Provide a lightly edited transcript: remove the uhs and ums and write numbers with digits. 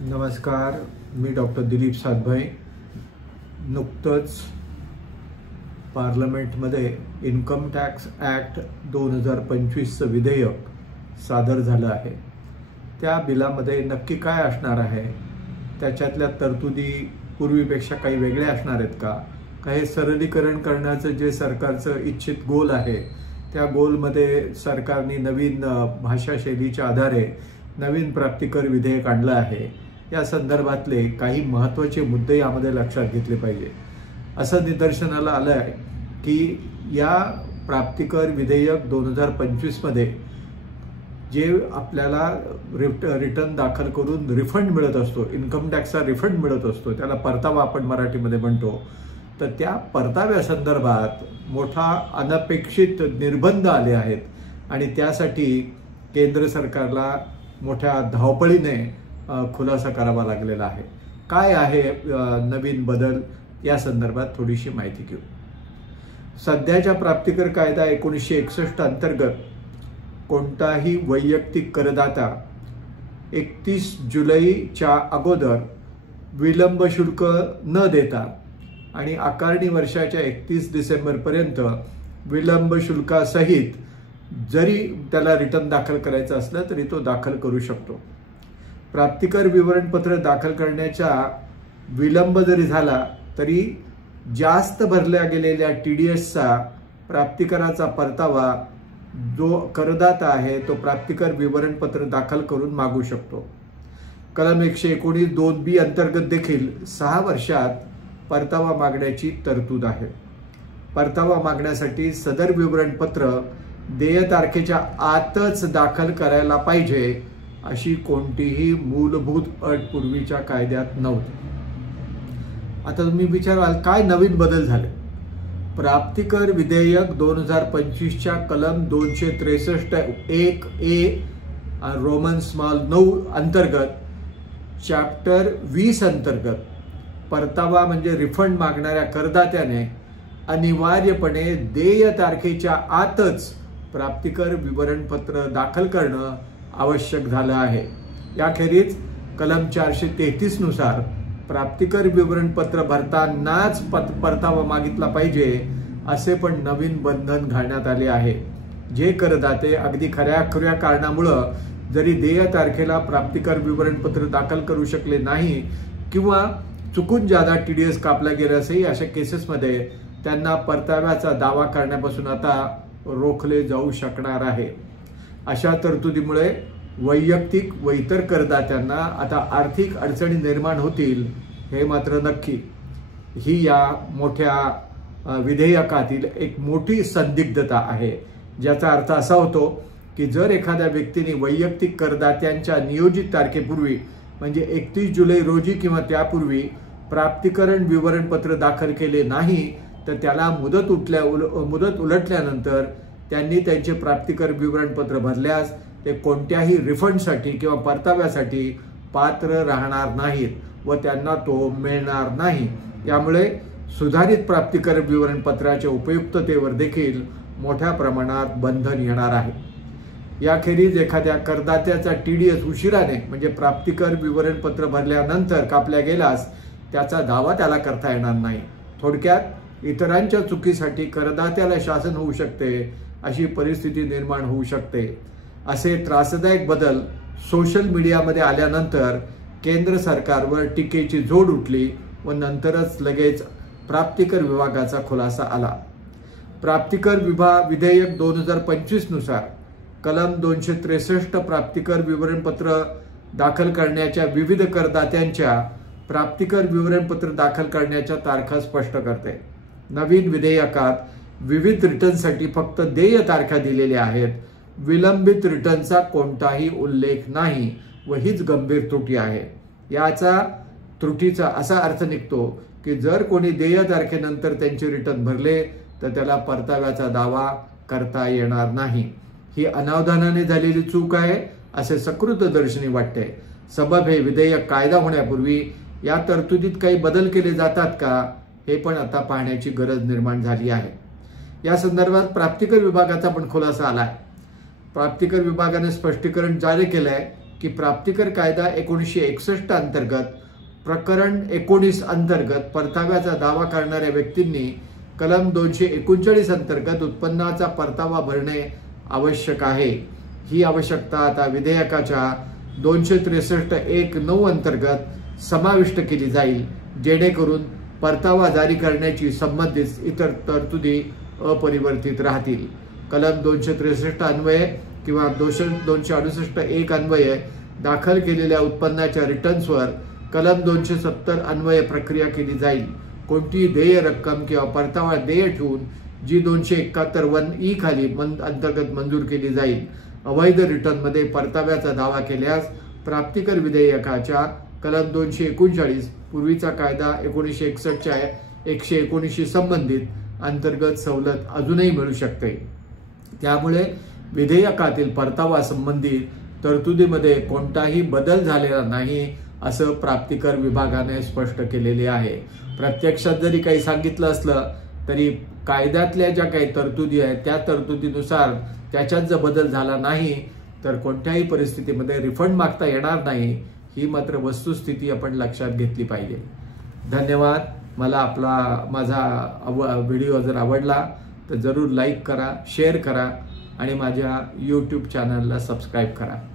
नमस्कार, मी डॉक्टर दिलीप सातभाई। नुकतंच पार्लमेंटमध्ये income tax act 2025चं विधेयक सादर झालं आहे। त्या बिलामध्ये नक्की काय असणार आहे, त्याच्यातल्या तरतुदी पूर्वीपेक्षा काही वेगळ्या असणार आहेत का, काही सरलीकरण करण्याचं जे सरकारचं इच्छित गोल आहे त्या गोलमध्ये सरकारने नवीन भाषाशैलीच्या आधारे नवीन प्राप्तिकर विधेयक आणलं आहे। या संदर्भातले काही महत्त्वाचे मुद्दे यामध्ये लक्षात घेतले पाहिजे। असं निदर्शनाला आलं आहे की या प्राप्तिकर विधेयक 2025 मध्ये जे आपल्याला रिटर्न दाखल करून रिफंड मिळत असतो, इन्कम टॅक्सचा रिफंड मिळत असतो, त्याला परतावा आपण मराठीमध्ये म्हणतो, तर त्या परताव्या संदर्भात मोठा अनपेक्षित निर्बंध आले आहेत आणि त्यासाठी केंद्र सरकारला मोठ्या धावपळीने खुलासा करावा लागलेला आहे। काय आहे नवीन बदल, या संदर्भात थोडीशी माहिती घेऊ। सध्याच्या प्राप्तिकर कायदा 1961 अंतर्गत कोणताही वैयक्तिक करदाता 31 जुलैच्या अगोदर विलंब शुल्क न देता आणि आकारणी वर्षाच्या 31 डिसेंबरपर्यंत विलंब शुल्कासहित जरी त्याला रिटर्न दाखल करायचं असलं तरी तो दाखल करू शकतो। प्राप्तिकर विवरणपत्र दाखल करण्याचा विलंब जरी झाला तरी जास्त भरल्या गेलेल्या TDSचा प्राप्तिकराचा परतावा जो करदाता आहे तो प्राप्तिकर विवरणपत्र दाखल करून मागू शकतो। कलम 119(2)B अंतर्गत देखील 6 वर्षात परतावा मागण्याची तरतूद आहे। परतावा मागण्यासाठी सदर विवरणपत्र देय तारखेच्या आतच दाखल करायला पाहिजे अशी कोणतीही मूलभूत अट पूर्वीच्या कायद्यात नव्हती। आता तुम्ही विचाराल काय नवीन बदल झाले। प्राप्तिकर विधेयक 2025च्या कलम 263(1)A रोमन स्मॉल 9 अंतर्गत चॅप्टर 20 अंतर्गत परतावा म्हणजे रिफंड मागणाऱ्या करदात्याने अनिवार्यपणे देय तारखेच्या आतच प्राप्तिकर विवरणपत्र दाखल करणं आवश्यक झालं आहे। याखेरीज कलम 433 नुसार प्राप्तिकर विवरणपत्र भरतानाच परतावा मागितला पाहिजे असे पण नवीन बंधन घालण्यात आले आहे। जे करदाते अगदी खऱ्या कारणामुळे जरी देय तारखेला प्राप्तिकर विवरणपत्र दाखल करू शकले नाही किंवा चुकून जादा TDS कापला गेला असेल, अशा केसेसमध्ये त्यांना परताव्याचा दावा करण्यापासून आता रोखले जाऊ शकणार आहे। अशा तरतुदीमुळे वैयक्तिक व इतर करदात्यांना आता आर्थिक अडचणी निर्माण होतील हे मात्र नक्की। ही या मोठ्या विधेयकातील एक मोठी संदिग्धता आहे, ज्याचा अर्थ असा होतो की जर एखाद्या व्यक्तीने वैयक्तिक करदात्यांच्या नियोजित तारखेपूर्वी म्हणजे 31 जुलै रोजी किंवा त्यापूर्वी प्राप्तिकरण विवरणपत्र दाखल केले नाही तर त्याला मुदत उलटल्यानंतर त्यांनी त्यांचे प्राप्तिकर विवरणपत्र भरल्यास ते कोणत्याही रिफंडसाठी किंवा परताव्यासाठी पात्र राहणार नाहीत व त्यांना तो मिळणार नाही। यामुळे सुधारित प्राप्तिकर विवरणपत्राच्या उपयुक्ततेवर देखील मोठ्या प्रमाणात बंधन येणार आहे। याखेरीज एखाद्या करदात्याचा TDS उशिराने म्हणजे प्राप्तिकर विवरणपत्र भरल्यानंतर कापल्या गेल्यास त्याचा दावा त्याला करता येणार नाही। थोडक्यात इतरांच्या चुकीसाठी करदात्याला शासन होऊ शकते अशी परिस्थिती निर्माण होऊ शकते। असे त्रासदायक बदल सोशल मीडियामध्ये आल्यानंतर केंद्र सरकारवर टीकेची झोड उठली व नंतरच लगेच प्राप्तिकर विभागाचा खुलासा आला। प्राप्तिकर विधेयक 2025 नुसार कलम 263 प्राप्तिकर विवरणपत्र दाखल करण्याच्या विविध करदात्यांच्या प्राप्तिकर विवरणपत्र दाखल करण्याच्या तारखा स्पष्ट करते। नवीन विधेयकात विविध रिटर्नसाठी फक्त देय तारखा दिलेल्या आहेत, विलंबित रिटर्नचा कोणताही उल्लेख नाही व हीच गंभीर त्रुटी आहे। याचा त्रुटीचा असा अर्थ निघतो की जर कोणी देय तारखेनंतर त्यांचे रिटर्न भरले तर त्याला परताव्याचा दावा करता येणार नाही। ही अनावधानाने झालेली चूक आहे असे सकृतदर्शनी वाटते। सबब हे विधेयक कायदा होण्यापूर्वी या तरतुदीत काही बदल केले जातात का हे पण आता पाहण्याची गरज निर्माण झाली आहे। या संदर्भात प्राप्तिकर विभागाचा पण खुलासा आला आहे। प्राप्तिकर विभागाने स्पष्टीकरण जारी केले आहे की प्राप्तिकर कायदा 1961 अंतर्गत प्रकरण 19 अंतर्गत परताव्याचा दावा करणाऱ्या व्यक्तींनी कलम 239 अंतर्गत उत्पन्नाचा परतावा भरणे आवश्यक आहे। ही आवश्यकता आता विधेयकाच्या 263(1)(9) अंतर्गत समाविष्ट केली जाईल, जेणेकरून परतावा जारी करण्याची संबंधित इतर तरतुदी अपरिवर्तित राहतील। कलम 263 अन्वये किंवा 268(1) अन्वये दाखल केलेल्या उत्पन्नाच्या रिटर्न्सवर कलम 270 अन्वये प्रक्रिया केली जाईल। कोणतीही देय रक्कम किंवा परतावा देय ठेवून जी 271(1)(e) खाली अंतर्गत मंजूर केली जाईल। अवैध रिटर्नमध्ये परताव्याचा दावा केल्यास प्राप्तिकर विधेयकाच्या कलम 239 पूर्वीचा कायदा 1961च्या 119 संबंधित अंतर्गत सवलत अजूनही मिळू शकते। त्यामुळे विधेयकातील परतावा संबंधित तरतुदीमध्ये कोणताही बदल झालेला नाही असं प्राप्तिकर विभागाने स्पष्ट केलेले आहे। प्रत्यक्षात जरी काही सांगितलं असलं तरी कायद्यातल्या ज्या काही तरतुदी आहेत त्या तरतुदीनुसार त्याच्यात जर बदल झाला नाही तर कोणत्याही परिस्थितीमध्ये रिफंड मागता येणार नाही, ही मात्र वस्तुस्थिती आपण लक्षात घेतली पाहिजे। धन्यवाद। माझा व्हिडिओ जर आवडला तर जरूर लाईक करा, शेअर करा आणि माझ्या YouTube चॅनलला सबस्क्राईब करा।